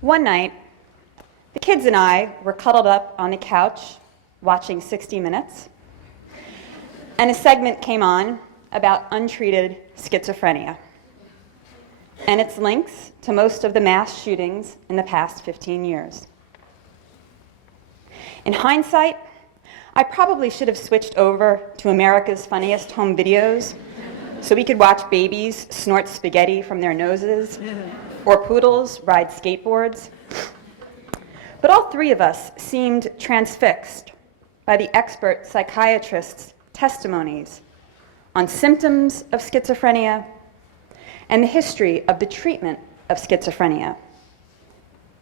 One night, the kids and I were cuddled up on the couch watching 60 Minutes, and a segment came on about untreated schizophrenia and its links to most of the mass shootings in the past 15 years. In hindsight, I probably should have switched over to America's Funniest Home Videos so we could watch babies snort spaghetti from their noses or poodles ride skateboards. But all three of us seemed transfixed by the expert psychiatrist's testimonies on symptoms of schizophrenia and the history of the treatment of schizophrenia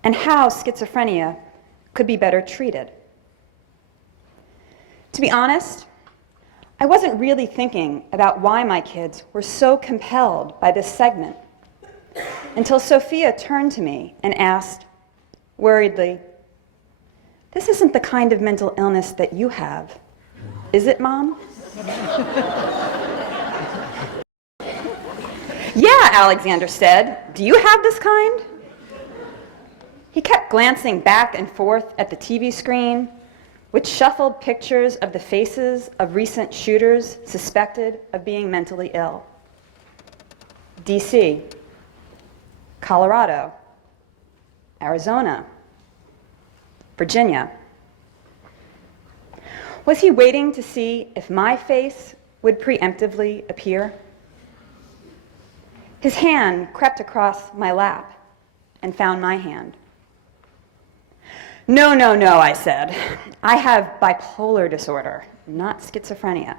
and how schizophrenia could be better treated. To be honest, I wasn't really thinking about why my kids were so compelled by this segment until Sophia turned to me and asked, worriedly, "This isn't the kind of mental illness that you have, is it, Mom?" "Yeah," Alexander said. "Do you have this kind?" He kept glancing back and forth at the TV screen, which shuffled pictures of the faces of recent shooters suspected of being mentally ill. DC, Colorado, Arizona, Virginia. Was he waiting to see if my face would preemptively appear? His hand crept across my lap and found my hand. No, I said. I have bipolar disorder, not schizophrenia.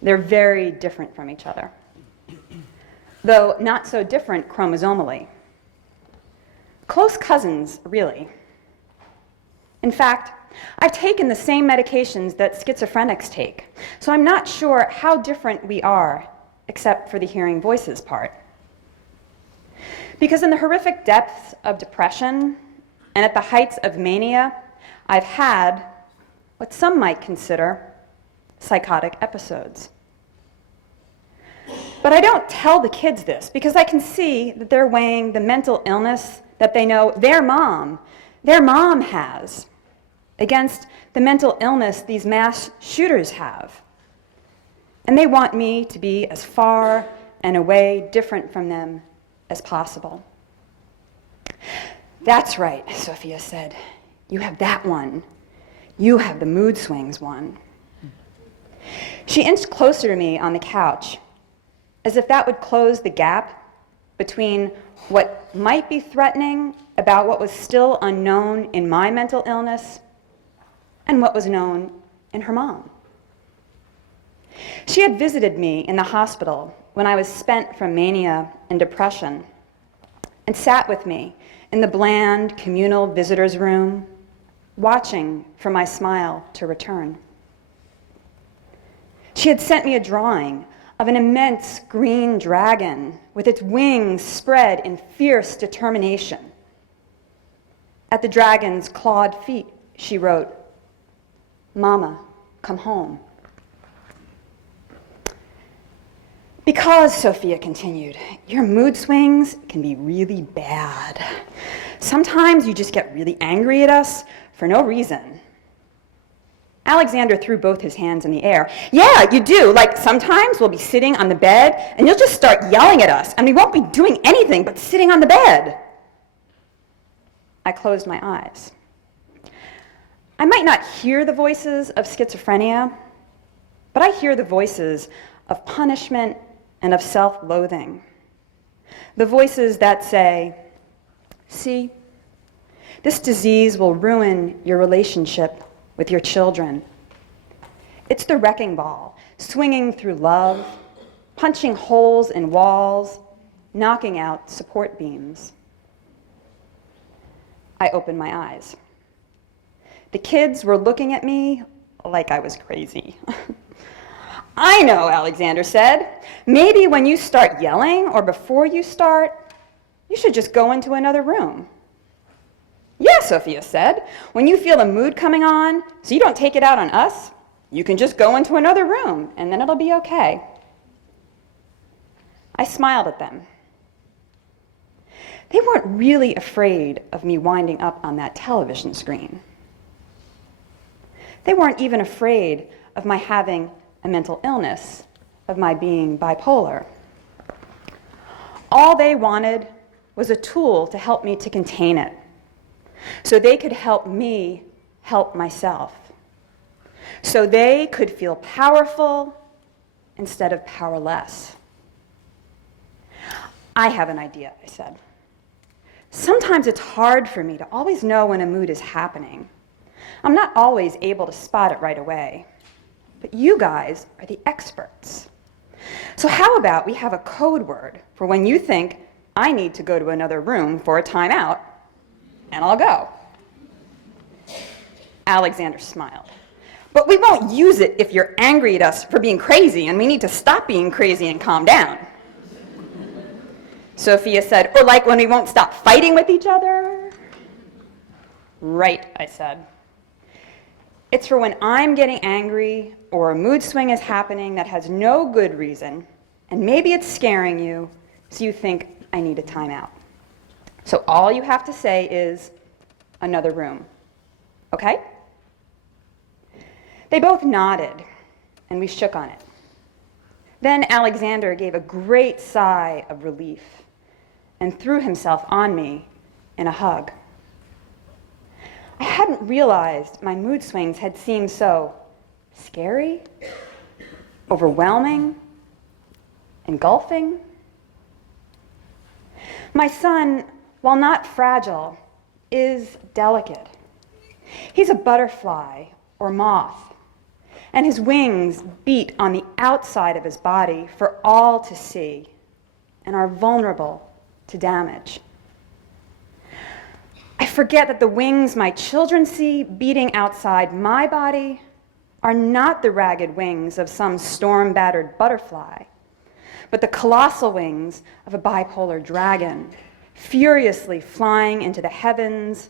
They're very different from each other, though not so different chromosomally. Close cousins, really. In fact, I've taken the same medications that schizophrenics take, so I'm not sure how different we are, except for the hearing voices part. Because in the horrific depths of depression and at the heights of mania, I've had what some might consider psychotic episodes. But I don't tell the kids this because I can see that they're weighing the mental illness that they know their mom has against the mental illness these mass shooters have. And they want me to be as far and away different from them as possible. "That's right," Sophia said. "You have that one. You have the mood swings one." She inched closer to me on the couch, as if that would close the gap between what might be threatening about what was still unknown in my mental illness and what was known in her mom. She had visited me in the hospital when I was spent from mania and depression and sat with me in the bland communal visitors' room, watching for my smile to return. She had sent me a drawing of an immense green dragon with its wings spread in fierce determination. At the dragon's clawed feet, she wrote, "Mama, come home." "Because," Sophia continued, "your mood swings can be really bad. Sometimes you just get really angry at us for no reason." Alexander threw both his hands in the air. "Yeah, you do. Like sometimes we'll be sitting on the bed and you'll just start yelling at us and we won't be doing anything but sitting on the bed." I closed my eyes. I might not hear the voices of schizophrenia, but I hear the voices of punishment and of self-loathing. The voices that say, "See, this disease will ruin your relationship with your children. It's the wrecking ball, swinging through love, punching holes in walls, knocking out support beams." I opened my eyes. The kids were looking at me like I was crazy. "I know," Alexander said. "Maybe when you start yelling or before you start, you should just go into another room." "Yeah," Sophia said. "When you feel a mood coming on, so you don't take it out on us, you can just go into another room and then it'll be okay." I smiled at them. They weren't really afraid of me winding up on that television screen. They weren't even afraid of my having a mental illness, of my being bipolar. All they wanted was a tool to help me to contain it, so they could help me help myself, so they could feel powerful instead of powerless. I have an idea, I said. Sometimes it's hard for me to always know when a mood is happening. I'm not always able to spot it right away. But you guys are the experts. So how about we have a code word for when you think, I need to go to another room for a timeout, and I'll go. Alexander smiled. But we won't use it if you're angry at us for being crazy, and we need to stop being crazy and calm down. Sophia said, or like when we won't stop fighting with each other? Right, I said. It's for when I'm getting angry or a mood swing is happening that has no good reason, and maybe it's scaring you, so you think I need a timeout. So all you have to say is, another room. Okay? They both nodded, and we shook on it. Then Alexander gave a great sigh of relief and threw himself on me in a hug. I hadn't realized my mood swings had seemed so scary, overwhelming, engulfing. My son, while not fragile, is delicate. He's a butterfly or moth, and his wings beat on the outside of his body for all to see and are vulnerable to damage. I forget that the wings my children see beating outside my body are not the ragged wings of some storm-battered butterfly, but the colossal wings of a bipolar dragon, furiously flying into the heavens,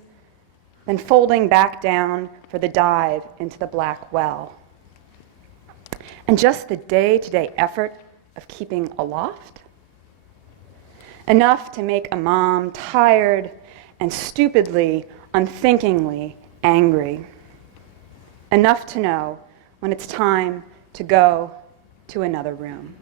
then folding back down for the dive into the black well. And just the day-to-day effort of keeping aloft, enough to make a mom tired and stupidly, unthinkingly angry. Enough to know when it's time to go to another room.